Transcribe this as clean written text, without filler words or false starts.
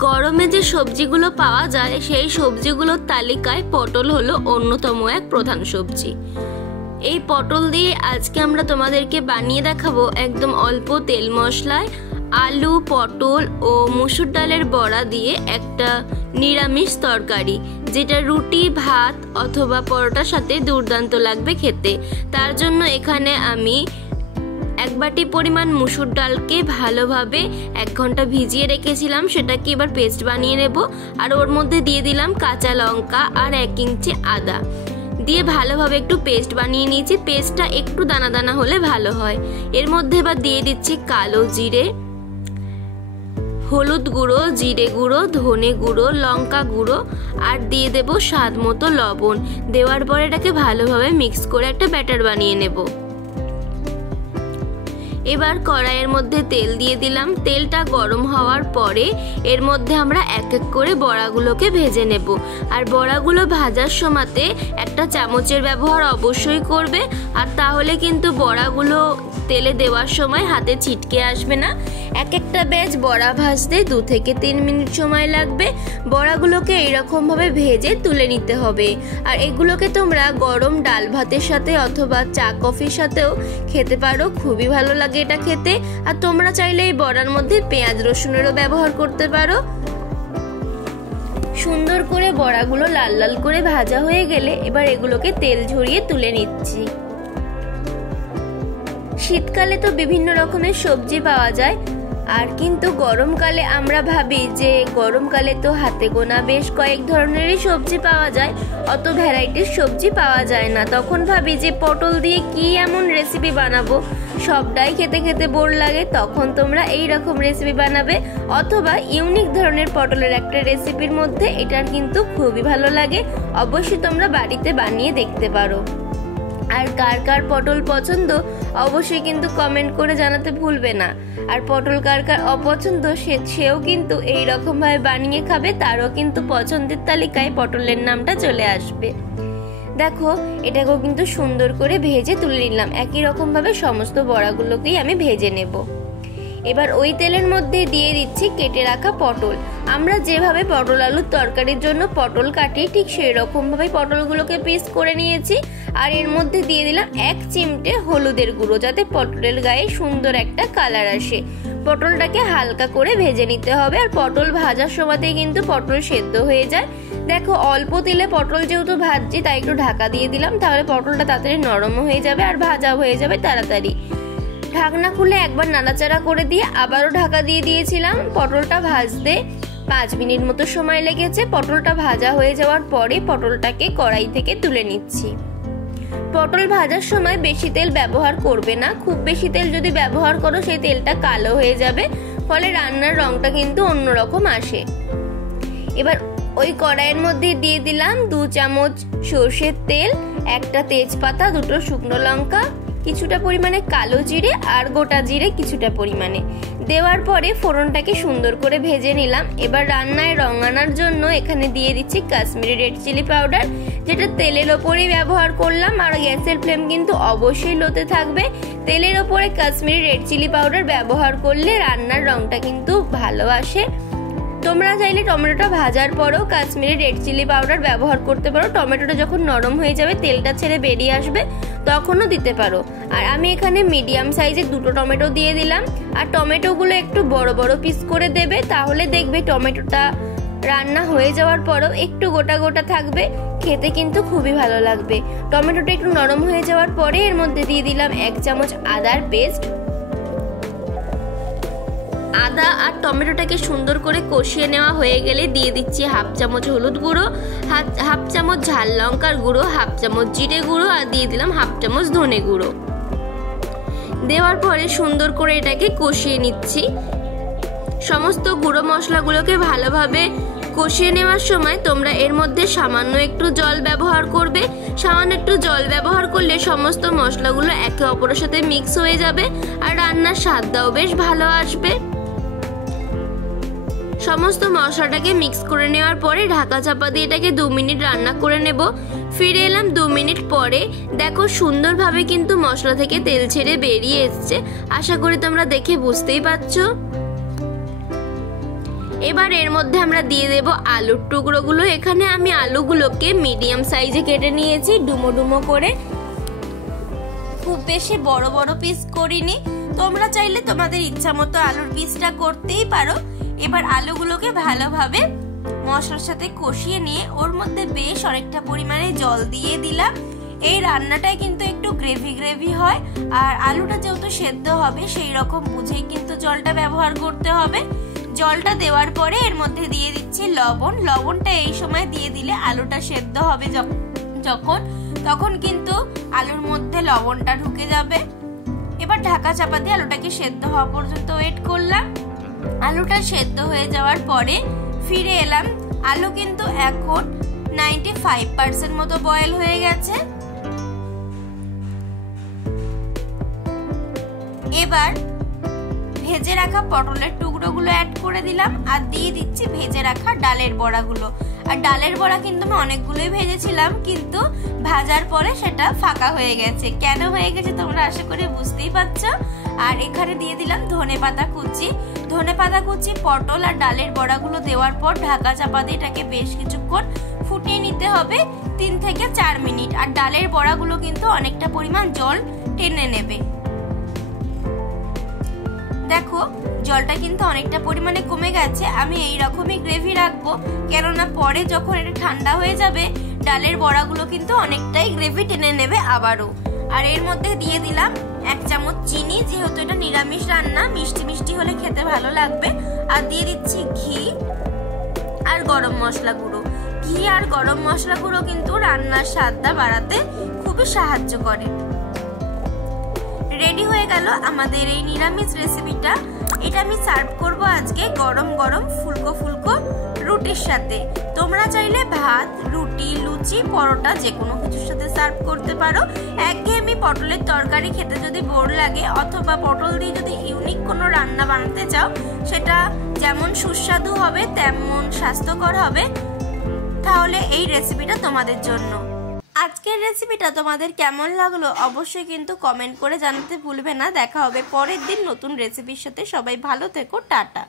গরমে যে সবজিগুলো পাওয়া যায় সেই সবজিগুলোর তালিকায় পটল হলো অন্যতম এক প্রধান সবজি। এই পটল দিয়ে আজকে আমরা তোমাদেরকে বানিয়ে দেখাবো একদম অল্প তেল মশলায় আলু, পটল ও মসুর ডালের বড়া দিয়ে একটা নিরামিষ তরকারি, যেটা রুটি, ভাত অথবা পরোটার সাথে দুর্দান্ত লাগবে খেতে। তার জন্য এখানে আমি 1 বাটি পরিমাণ মসুর ডালকে ভালোভাবে 1 ঘন্টা ভিজিয়ে রেখেছিলাম, সেটাকে এবার পেস্ট বানিয়ে নেব। আর ওর মধ্যে দিয়ে দিলাম কাঁচা লঙ্কা আর 1 ইঞ্চি আদা দিয়ে ভালোভাবে একটু পেস্ট বানিয়ে নিয়েছি। পেস্টটা একটু দানা দানা হলে ভালো হয়। এর মধ্যে এবার দিয়ে দিচ্ছি কালো জিরে, হলুদ গুঁড়ো, জিরে গুঁড়ো, ধনে গুঁড়ো, লঙ্কা গুঁড়ো আর দিয়ে দেব স্বাদ মতো লবণ। দেওয়ার পরে এটাকে ভালোভাবে মিক্স করে একটা ব্যাটার বানিয়ে নেব। এবার কড়াইয়ের মধ্যে তেল দিয়ে দিলাম। তেলটা গরম হওয়ার পরে এর মধ্যে আমরা এক এক করে বড়াগুলোকে ভেজে নেব। আর বড়াগুলো ভাজার সময়তে একটা চামচের ব্যবহার অবশ্যই করবে, আর তাহলে কিন্তু বড়াগুলো তেলে দেওয়ার সময় হাতে ছিটকে আসবে না। এক একটা ব্যাচ বড়া ভাজতে 2 থেকে 3 মিনিট সময় লাগবে। বড়াগুলোকে এইরকম ভাবে ভেজে তুলে নিতে হবে। আর এগুলোকে তোমরা গরম ডাল ভাতের সাথে অথবা চা কফির সাথেও খেতে পারো, খুবই ভালো লাগে এটা খেতে। আর তোমরা চাইলে এই বড়ার মধ্যে পেঁয়াজ রসুনেরও ব্যবহার করতে পারো। সুন্দর করে বড়াগুলো লাল লাল করে ভাজা হয়ে গেলে এবার এগুলোকে তেল ঝরিয়ে তুলে নিচ্ছি। শীতকালে তো বিভিন্ন রকমের সবজি পাওয়া যায়, আর কিন্তু গরমকালে আমরা ভাবি যে গরমকালে তো হাতে গোনা বেশ কয়েক ধরনেরই সবজি পাওয়া যায়, অত ভ্যারাইটির সবজি পাওয়া যায় না। তখন ভাবি যে পটল দিয়ে কি এমন রেসিপি বানাবো, সবটাই খেতে খেতে বোর লাগে। তখন তোমরা এই রকম রেসিপি বানাবে, অথবা ইউনিক ধরনের পটলের একটা রেসিপির মধ্যে এটার কিন্তু খুবই ভালো লাগে। অবশ্যই তোমরা বাড়িতে বানিয়ে দেখতে পারো। আর কার কার পটল পছন্দ অবশ্যই কিন্তু কমেন্ট করে জানাতে ভুলবে না। আর পটল কার কার অপছন্দ সেও কিন্তু এই রকম ভাবে বানিয়ে খাবে, তারও কিন্তু পছন্দের তালিকায় পটলের নামটা চলে আসবে। দেখো, এটাকেও কিন্তু সুন্দর করে ভেজে তুলে নিলাম। একই রকম ভাবে সমস্ত বড়াগুলোকেই আমি ভেজে নেব। এবার ওই তেলের মধ্যে দিয়ে দিচ্ছি কেটে রাখা পটল। আমরা যেভাবে পটল আলুর তরকারির জন্য পটল কাটি, ঠিক সেই রকম ভাবে পটলগুলোকে পিস করে নিয়েছি। আর এর মধ্যে দিয়ে দিলাম 1 চিমটে হলুদের গুঁড়ো, যাতে পটলের গায়ে সুন্দর একটা কালার আসে। পটলটাকে হালকা করে ভেজে নিতে হবে। আর পটল ভাজার সময়তেই কিন্তু পটল সেদ্ধ হয়ে যায়। দেখো, অল্প তেলে পটল যেহেতু ভাজছি তাই একটু ঢাকা দিয়ে দিলাম, তাহলে পটলটা তাড়াতাড়ি নরম হয়ে যাবে আর ভাজা হয়ে যাবে তাড়াতাড়ি। ঢাকনা খুলে একবার নাড়াচাড়া করে দিয়ে আবারও ঢাকা দিয়ে দিয়েছিলাম। পটলটা ভাজতে 5 মিনিট মতো সময় লেগেছে। পটলটা ভাজা হয়ে যাওয়ার পরে পটলটাকে কড়াই থেকে তুলে নিচ্ছি। পটল ভাজার সময় বেশি তেল ব্যবহার করবে না। খুব বেশি তেল যদি ব্যবহার করো সেই তেলটা কালো হয়ে যাবে, ফলে রান্নার রংটা কিন্তু অন্যরকম আসে। এবার ওই কড়াইয়ের মধ্যে দিয়ে দিলাম 2 চামচ সর্ষের তেল, 1টা তেজপাতা, 2টো শুকনো লঙ্কা, কিছুটা পরিমাণে কালো জিরে আর গোটা জিরে কিছুটা পরিমাণে দেওয়ার পরে ফোড়নটাকে সুন্দর করে ভেজে নিলাম। এবার রান্নায় রং আনার জন্য এখানে দিয়ে দিচ্ছি কাশ্মীরি রেড চিলি পাউডার, যেটা তেলের ওপরেই ব্যবহার করলাম। আর গ্যাসের ফ্লেম কিন্তু অবশ্যই লোতে থাকবে। তেলের ওপরে কাশ্মীরি রেড চিলি পাউডার ব্যবহার করলে রান্নার রংটা কিন্তু ভালো আসে। তোমরা চাইলে টমেটোটা ভাজার পরেও কাশ্মীরি রেড চিলি পাউডার ব্যবহার করতে পারো। টমেটোটা যখন নরম হয়ে যাবে, তেলটা ছেড়ে বেরিয়ে আসবে, তখনও দিতে পারো। আর আমি এখানে মিডিয়াম সাইজের 2টো টমেটো দিয়ে দিলাম। আর টমেটোগুলো একটু বড় বড় পিস করে দেবে, তাহলে দেখবে টমেটোটা রান্না হয়ে যাওয়ার পরেও একটু গোটা গোটা থাকবে, খেতে কিন্তু খুবই ভালো লাগবে। টমেটোটা একটু নরম হয়ে যাওয়ার পরে এর মধ্যে দিয়ে দিলাম 1 চামচ আদার পেস্ট। আদা আর টমেটোটাকে সুন্দর করে কষিয়ে নেওয়া হয়ে গেলে দিয়ে দিচ্ছি 1/2 চামচ হলুদ গুঁড়ো, 1/2 চামচ ঝাল লঙ্কার গুঁড়ো, 1/2 চামচ জিরে গুঁড়ো আর দিয়ে দিলাম 1/2 চামচ ধনে গুঁড়ো। দেওয়ার পরে সুন্দর করে এটাকে কষিয়ে নিচ্ছি। সমস্ত গুঁড়ো মশলাগুলোকে ভালোভাবে কষিয়ে নেওয়ার সময় তোমরা এর মধ্যে সামান্য একটু জল ব্যবহার করবে। সামান্য একটু জল ব্যবহার করলে সমস্ত মশলাগুলো একে অপরের সাথে মিক্স হয়ে যাবে আর রান্নার স্বাদটাও বেশ ভালো আসবে। সমস্ত মশলাটাকে মিক্স করে নেওয়ার পরে ঢাকা চাপা দিয়ে এটাকে 2 মিনিট রান্না করে নেব। ফিরে এলাম 2 মিনিট পরে। দেখো, সুন্দরভাবে কিন্তু মশলা থেকে তেল ছেড়ে বেরিয়ে এসছে। আশা করি তোমরা দেখে বুঝতেই পারছো। এবার এর মধ্যে আমরা দিয়ে দেব আলুর টুকরোগুলো। এখানে আমি আলুগুলোকে মিডিয়াম সাইজে কেটে নিয়েছি, ডুমো ডুমো করে, খুব বেশি বড় বড় পিস করিনি। তোমরা চাইলে তোমাদের ইচ্ছা মতো আলুর পিসটা করতেই পারো। এবার আলুগুলোকে ভালোভাবে মশলার সাথে কষিয়ে নিয়ে ওর মধ্যে বেশ অনেকটা পরিমাণে জল দিয়ে দিলাম। এই রান্নাটায় কিন্তু একটু গ্রেভি গ্রেভি হয়, আর আলুটা যেহেতু সেদ্ধ হবে সেই রকম বুঝেই কিন্তু জলটা ব্যবহার করতে হবে। জলটা দেওয়ার পরে এর মধ্যে দিয়ে দিচ্ছি লবণ। লবণটা এই সময় দিয়ে দিলে আলুটা সেদ্ধ হবে তখন কিন্তু আলুর মধ্যে লবণটা ঢুকে যাবে। এবার ঢাকা চাপা দিয়ে আলুটাকে সেদ্ধ হওয়া পর্যন্ত ওয়েট করলাম। আলুটা সেদ্ধ হয়ে যাওয়ার পরে ফিরে এলাম। আলু কিন্তু এখন 95% মতো বয়েল হয়ে গেছে। এবার ভেজে রাখা পটলের টুকরোগুলো অ্যাড করে দিলাম, আর দিয়ে দিচ্ছি ভেজে রাখা ডালের বড়াগুলো। আর ডালের বড়া কিন্তু আমি অনেকগুলোই ভেজেছিলাম, কিন্তু ভাজার পরে সেটা ফাঁকা হয়ে গেছে। কেন হয়ে গেছে তোমরা আশা করি বুঝতেই পারছো। আর এখানে দিয়ে দিলাম ধনেপাতা কুচি। ধনেপাতা কুচি, পটল আর ডালের বড়াগুলো দেওয়ার পর ঢাকা চাপা দিয়ে এটাকে বেশ কিছুক্ষণ ফুটিয়ে নিতে হবে, 3 থেকে 4 মিনিট। আর ডালের বড়াগুলো কিন্তু অনেকটা পরিমাণ জল টেনে নেবে। দেখো জলটা কিন্তু অনেকটা পরিমাণে কমে গেছে। আমি এই রকমই গ্রেভি রাখবো, কেননা পরে যখন এটা ঠান্ডা হয়ে যাবে ডালের বড়াগুলো কিন্তু অনেকটাই গ্রেভি টেনে নেবে আবারও। আর এর মধ্যে দিয়ে দিলাম 1 চামচ চিনি, যেহেতু এটা নিরামিষ রান্না, মিষ্টি মিষ্টি হলে খেতে ভালো লাগবে। আর দিয়ে দিচ্ছি ঘি আর গরম মশলা গুঁড়ো। ঘি আর গরম মশলা গুঁড়ো কিন্তু রান্নার স্বাদটা বাড়াতে খুবই সাহায্য করে। রেডি হয়ে গেল আমাদের এই নিরামিষ রেসিপিটা। এটা আমি সার্ভ করব আজকে গরম গরম ফুলকো ফুলকো রুটির সাথে। তোমরা চাইলে ভাত, রুটি, লুচি, পরোটা যে কোনো কিছুর সাথে সার্ভ করতে পারো। একঘেয়েমি পটলের তরকারি খেতে যদি বোর লাগে, অথবা পটল দিয়ে যদি ইউনিক কোনো রান্না বানাতে চাও, সেটা যেমন সুস্বাদু হবে তেমন স্বাস্থ্যকর হবে, তাহলে এই রেসিপিটা তোমাদের জন্য। আজকের রেসিপিটা তোমাদের কেমন লাগলো অবশ্যই কিন্তু কমেন্ট করে জানাতে ভুলবে না। দেখা হবে পরের দিন নতুন রেসিপির সাথে। সবাই ভালো থেকো, টাটা।